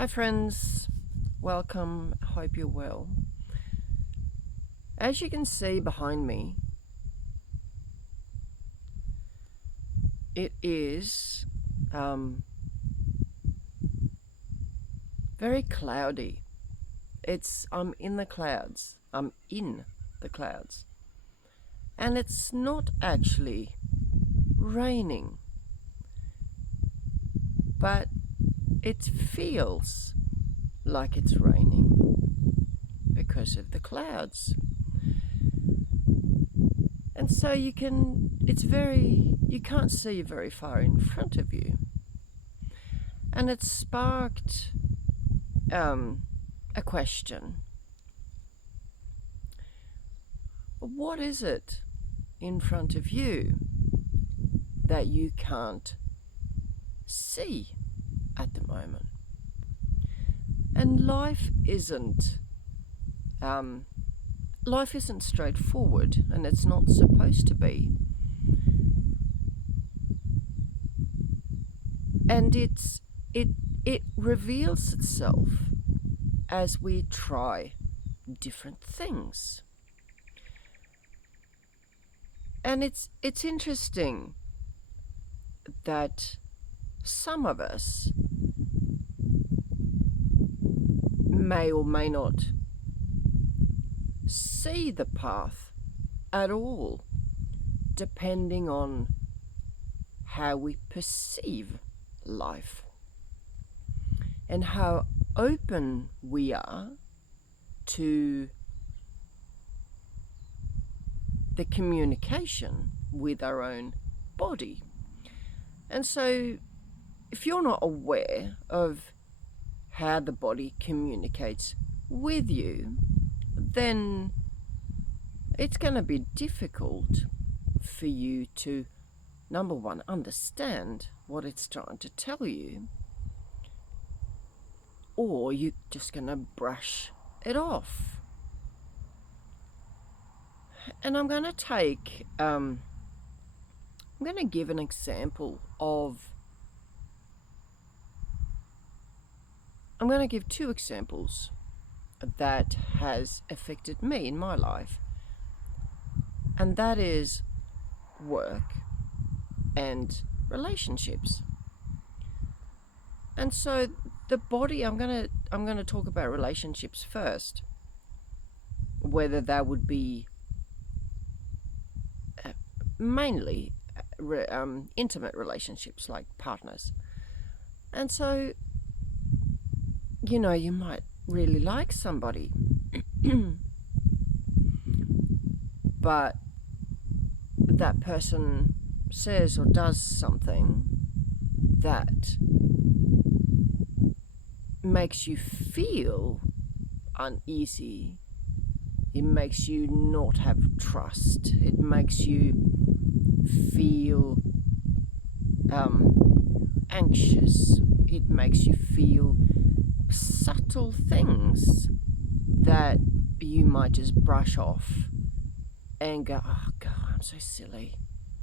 Hi friends, welcome, hope you're well. As you can see behind me, it is very cloudy. I'm in the clouds. And it's not actually raining, but it feels like it's raining because of the clouds. And so you can't see very far in front of you. And it sparked a question. What is it in front of you that you can't see at the moment? And life isn't straightforward, and it's not supposed to be. And it reveals itself as we try different things. And it's interesting that some of us may or may not see the path at all, depending on how we perceive life and how open we are to the communication with our own body. And so if you're not aware of how the body communicates with you, then it's going to be difficult for you to, number one, understand what it's trying to tell you, or you're just going to brush it off. And I'm going to give an example of, I'm going to give two examples that has affected me in my life, and that is work and relationships. And so the body, I'm going to talk about relationships first, whether that would be mainly intimate relationships like partners. And so, you might really like somebody, but that person says or does something that makes you feel uneasy. It makes you not have trust. It makes you feel anxious. It makes you feel subtle things that you might just brush off and go, oh God, I'm so silly.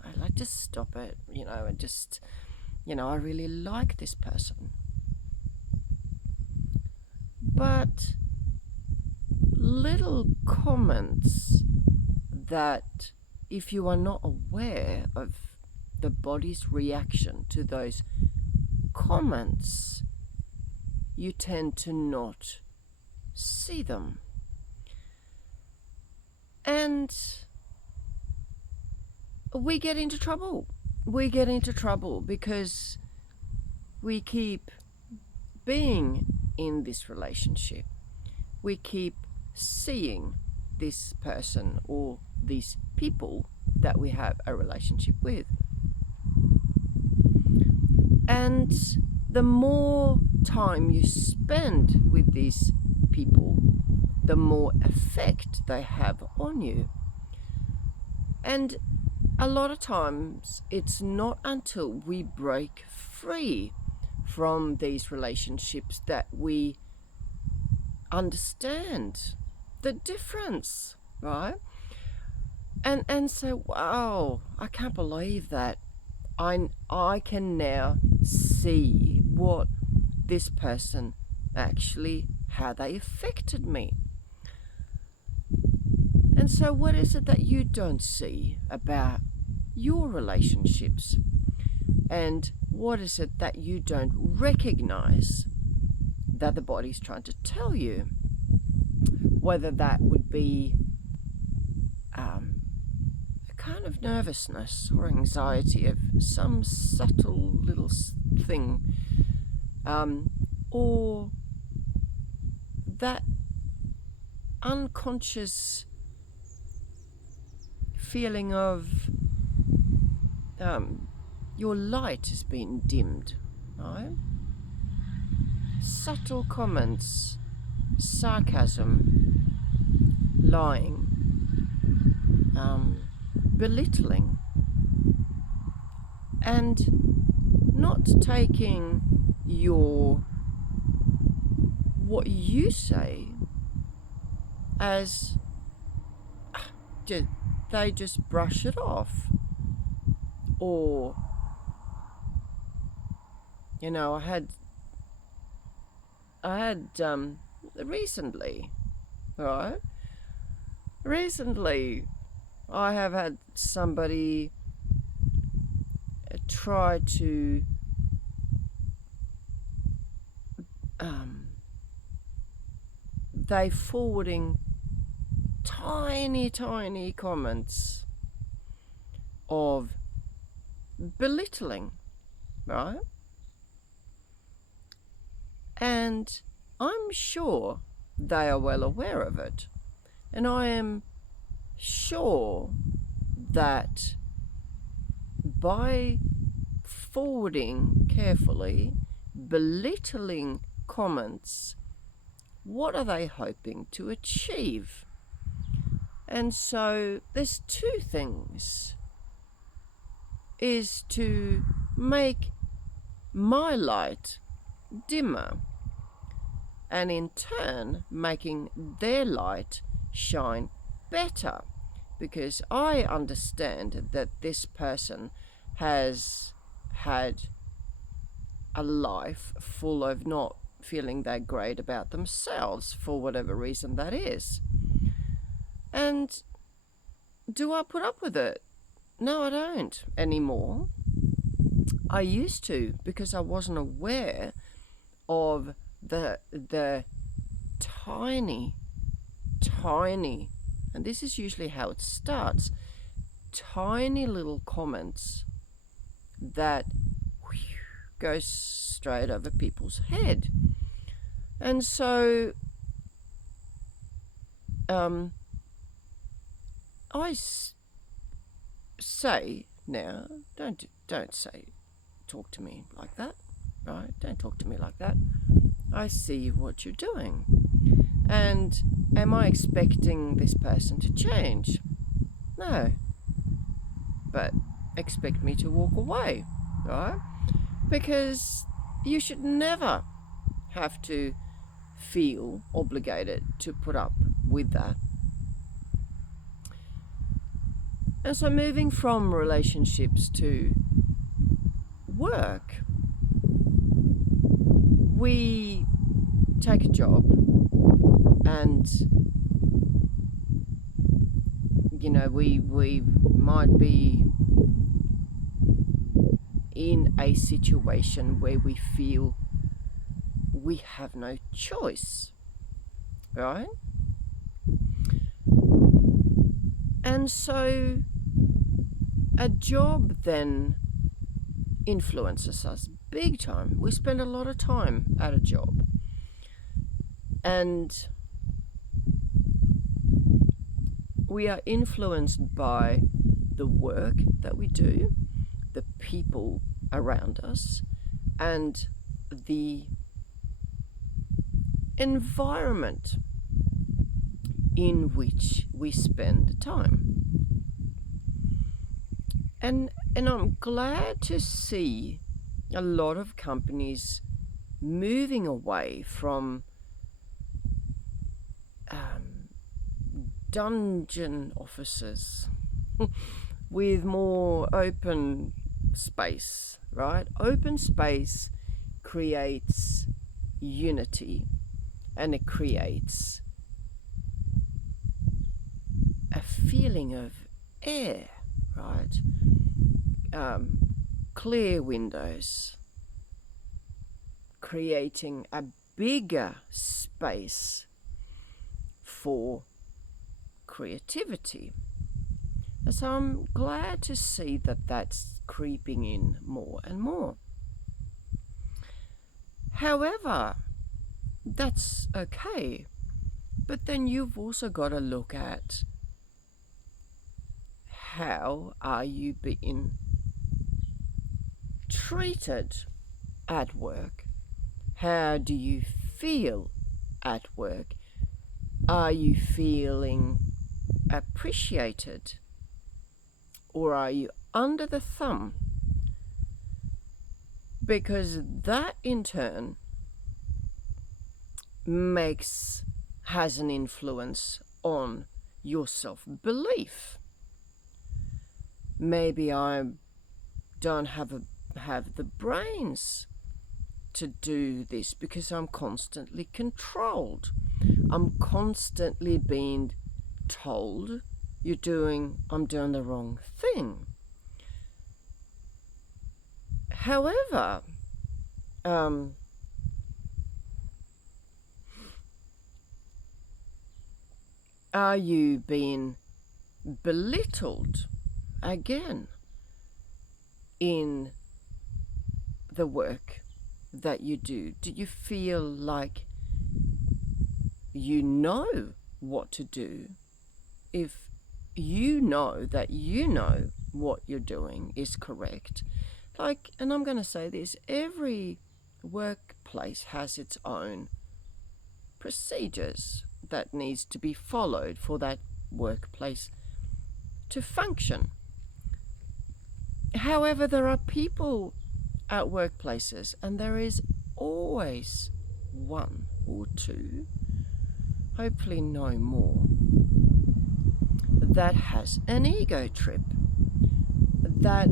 I like to stop it, and just, I really like this person. But little comments that, if you are not aware of the body's reaction to those comments, you tend to not see them. And we get into trouble. We get into trouble because we keep being in this relationship. We keep seeing this person or these people that we have a relationship with. And the more time you spend with these people, the more effect they have on you. And a lot of times it's not until we break free from these relationships that we understand the difference, right? And so, wow, I can't believe that I can now see what this person actually how they affected me. And so what is it that you don't see about your relationships? And what is it that you don't recognize that the body's trying to tell you? Whether that would be a kind of nervousness or anxiety of some subtle little thing, or that unconscious feeling of your light has been dimmed, right? Subtle comments, sarcasm, lying, belittling, and not taking what you say as they just brush it off. Or, I had recently, right? Recently, I have had somebody try to they forwarding tiny comments of belittling, right? And I'm sure they are well aware of it. And I am sure that by forwarding carefully belittling comments, what are they hoping to achieve? And so there's two things. Is to make my light dimmer, and in turn making their light shine better, because I understand that this person has had a life full of not feeling that great about themselves for whatever reason that is. And do I put up with it? No, I don't anymore. I used to, because I wasn't aware of the tiny, and this is usually how it starts, tiny little comments that go straight over people's head. And so I say now, don't say, talk to me like that, right? Don't talk to me like that. I see what you're doing. And am I expecting this person to change? No. But expect me to walk away, right? Because you should never have to feel obligated to put up with that. And so moving from relationships to work, we take a job and, we might be in a situation where we feel we have no choice, right? And so a job then influences us big time. We spend a lot of time at a job. And we are influenced by the work that we do, the people around us, and the environment in which we spend time. And I'm glad to see a lot of companies moving away from dungeon offices with more open space, right? Open space creates unity, and it creates a feeling of air, right? Clear windows, creating a bigger space for creativity. And so I'm glad to see that that's creeping in more and more. However, that's okay, but then you've also got to look at how are you being treated at work? How do you feel at work? Are you feeling appreciated? Or are you under the thumb? Because that in turn has an influence on your self-belief. Maybe I don't have the brains to do this because I'm constantly controlled. I'm constantly being told I'm doing the wrong thing. However, are you being belittled again in the work that you do? Do you feel like you know what to do? If you know that you know what you're doing is correct, and I'm going to say this, every workplace has its own procedures that needs to be followed for that workplace to function. However, there are people at workplaces, and there is always one or two, hopefully no more, that has an ego trip, that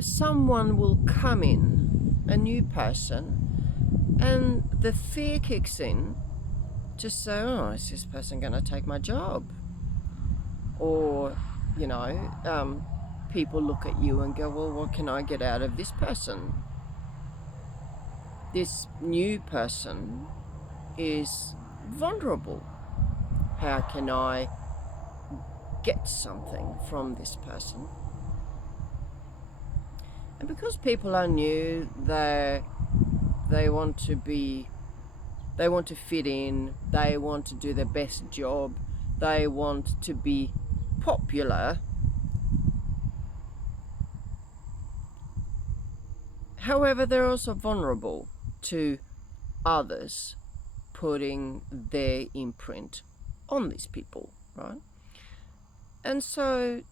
someone will come in, a new person, and the fear kicks in to say, oh, is this person going to take my job? Or, people look at you and go, well, what can I get out of this person? This new person is vulnerable. How can I get something from this person? And because people are new, they want to fit in, they want to do their best job, they want to be popular. However, they're also vulnerable to others putting their imprint on these people, right? And so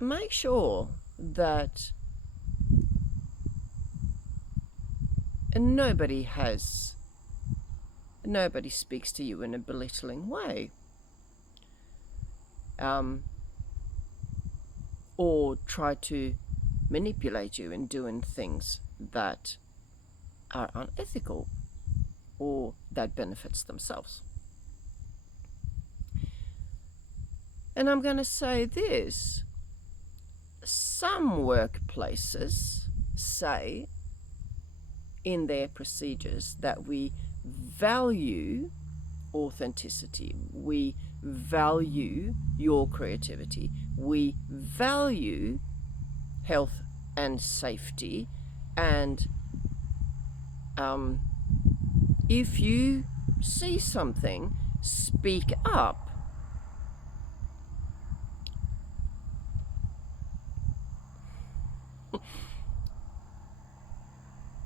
make sure that nobody speaks to you in a belittling way, or try to manipulate you in doing things that are unethical or that benefits themselves. And I'm going to say this, some workplaces say in their procedures that we value authenticity, we value your creativity, we value health and safety, and if you see something, speak up.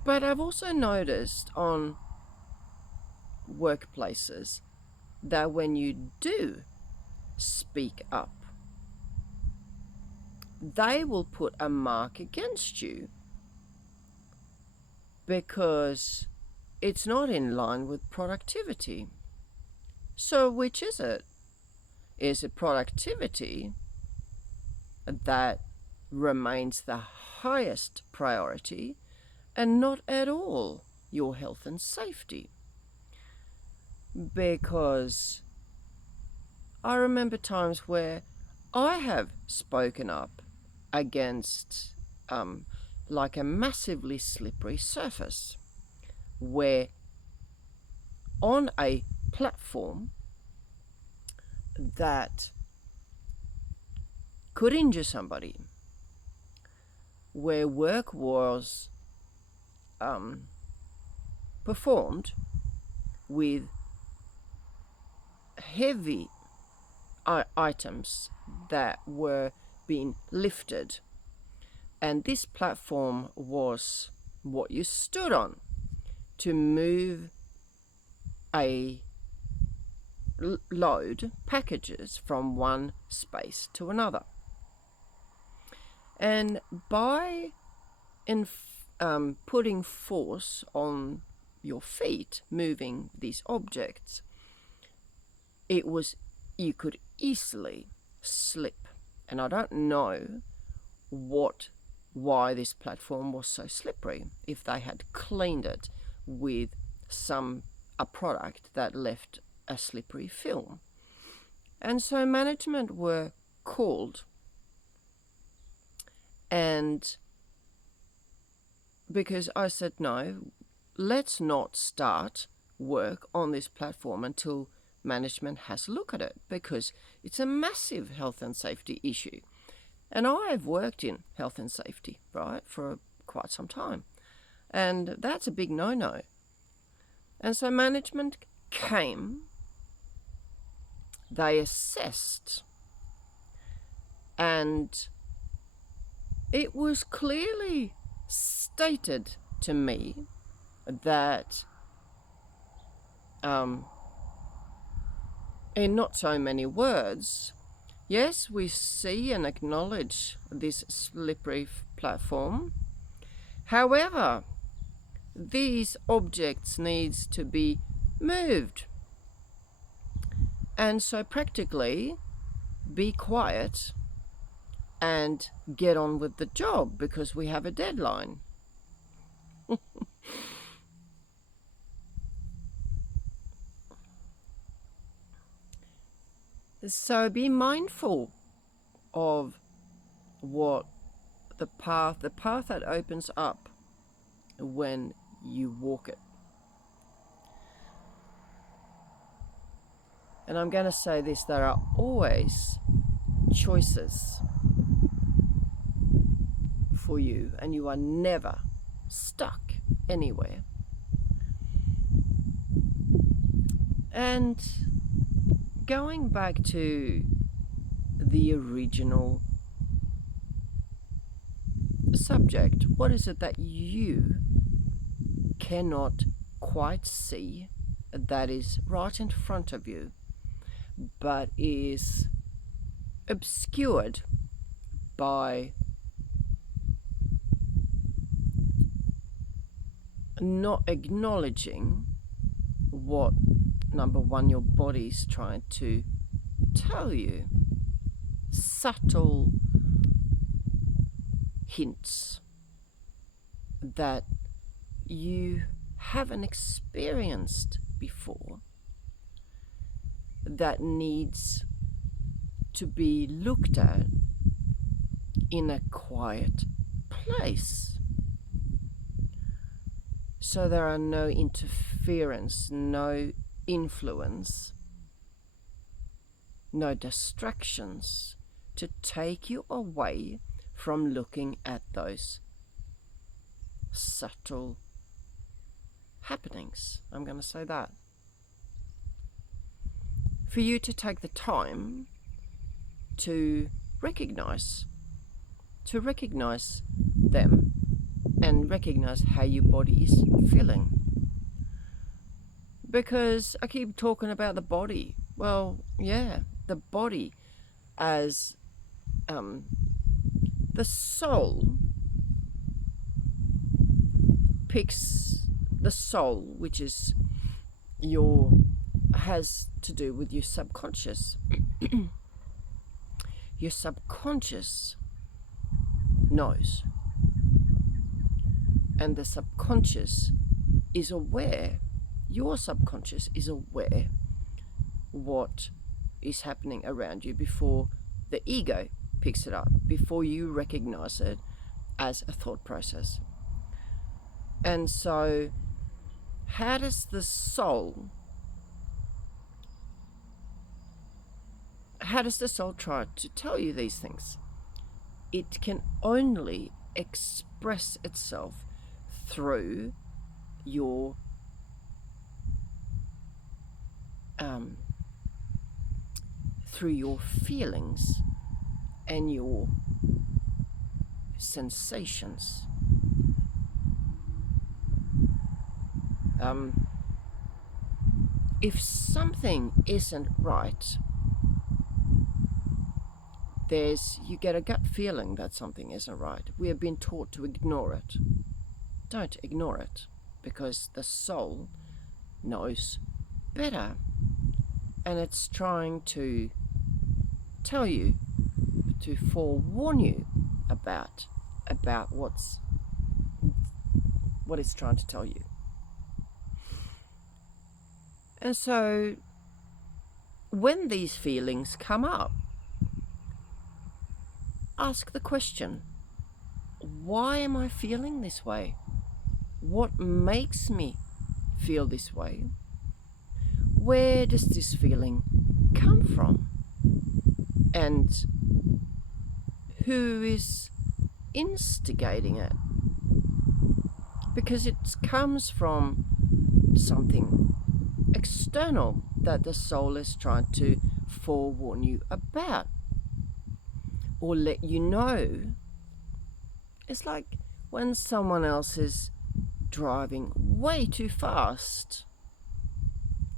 But I've also noticed on workplaces that when you do speak up, they will put a mark against you because it's not in line with productivity. So which is it? Is it productivity that remains the highest priority, and not at all your health and safety. Because I remember times where I have spoken up against like a massively slippery surface where on a platform that could injure somebody, where work was performed with heavy items that were being lifted, and this platform was what you stood on to move a load packages from one space to another. And by putting force on your feet, moving these objects, you could easily slip. And I don't know why this platform was so slippery, if they had cleaned it with a product that left a slippery film. And so management were called, and because I said, no, let's not start work on this platform until management has a look at it, because it's a massive health and safety issue. And I've worked in health and safety, right, for quite some time. And that's a big no-no. And so management came, they assessed, and it was clearly stated to me that in not so many words, yes, we see and acknowledge this slippery platform. However, these objects needs to be moved. And so practically be quiet and get on with the job, because we have a deadline. So be mindful of what the path that opens up when you walk it. And I'm going to say this, there are always choices for you, and you are never stuck anywhere. And going back to the original subject, what is it that you cannot quite see that is right in front of you, but is obscured by not acknowledging what, number one, your body's trying to tell you? Subtle hints that you haven't experienced before, that needs to be looked at in a quiet place. So there are no interference, no influence, no distractions to take you away from looking at those subtle happenings. I'm going to say that. For you to take the time to recognize them and recognize how your body is feeling. Because I keep talking about the body. Well, yeah, the body as the soul picks the soul, which is has to do with your subconscious. Your subconscious knows. And the subconscious is aware, your subconscious is aware what is happening around you before the ego picks it up, before you recognize it as a thought process. And so how does the soul try to tell you these things? It can only express itself through your feelings and your sensations. If something isn't right, you get a gut feeling that something isn't right. We have been taught to ignore it. Don't ignore it, because the soul knows better, and it's trying to tell you, to forewarn you about what it's trying to tell you. And so when these feelings come up, ask the question, why am I feeling this way? What makes me feel this way? Where does this feeling come from? And who is instigating it? Because it comes from something external that the soul is trying to forewarn you about, or let you know. It's like when someone else is driving way too fast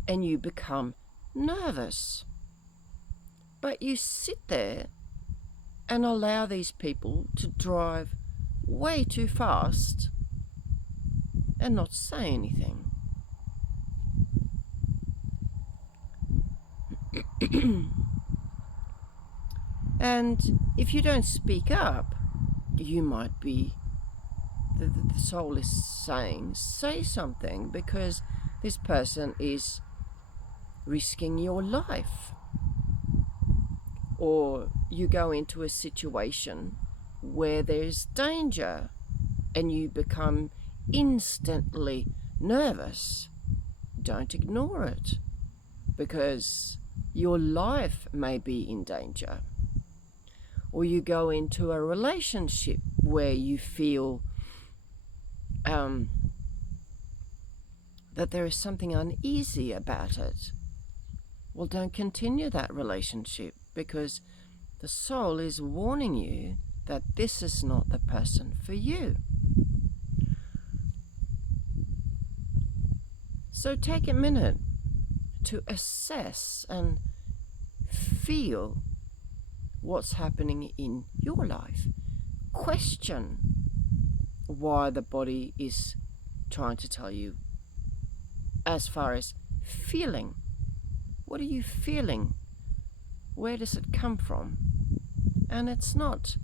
and you become nervous, but you sit there and allow these people to drive way too fast and not say anything. And if you don't speak up, you might be, the soul is saying, say something, because this person is risking your life. Or you go into a situation where there's danger and you become instantly nervous. Don't ignore it, because your life may be in danger. Or you go into a relationship where you feel that there is something uneasy about it. Well, don't continue that relationship, because the soul is warning you that this is not the person for you. So take a minute to assess and feel what's happening in your life. Question why the body is trying to tell you as far as feeling. What are you feeling? Where does it come from? And it's not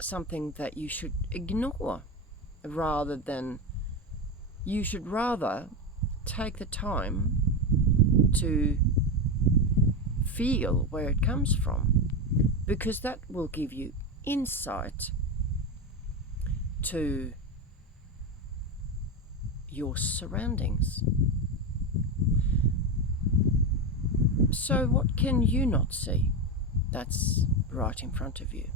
something that you should ignore, you should rather take the time to feel where it comes from, because that will give you insight to your surroundings. So what can you not see that's right in front of you,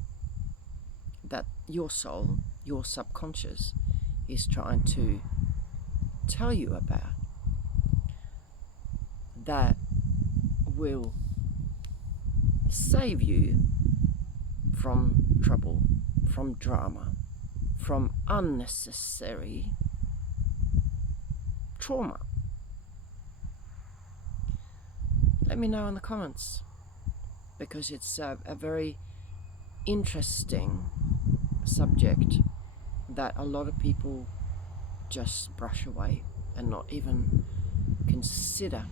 that your soul, your subconscious, is trying to tell you about, that will save you from trouble, from drama, from unnecessary trauma? Let me know in the comments, because it's a very interesting subject that a lot of people just brush away and not even consider.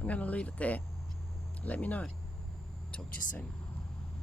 I'm going to leave it there. Let me know. Talk to you soon.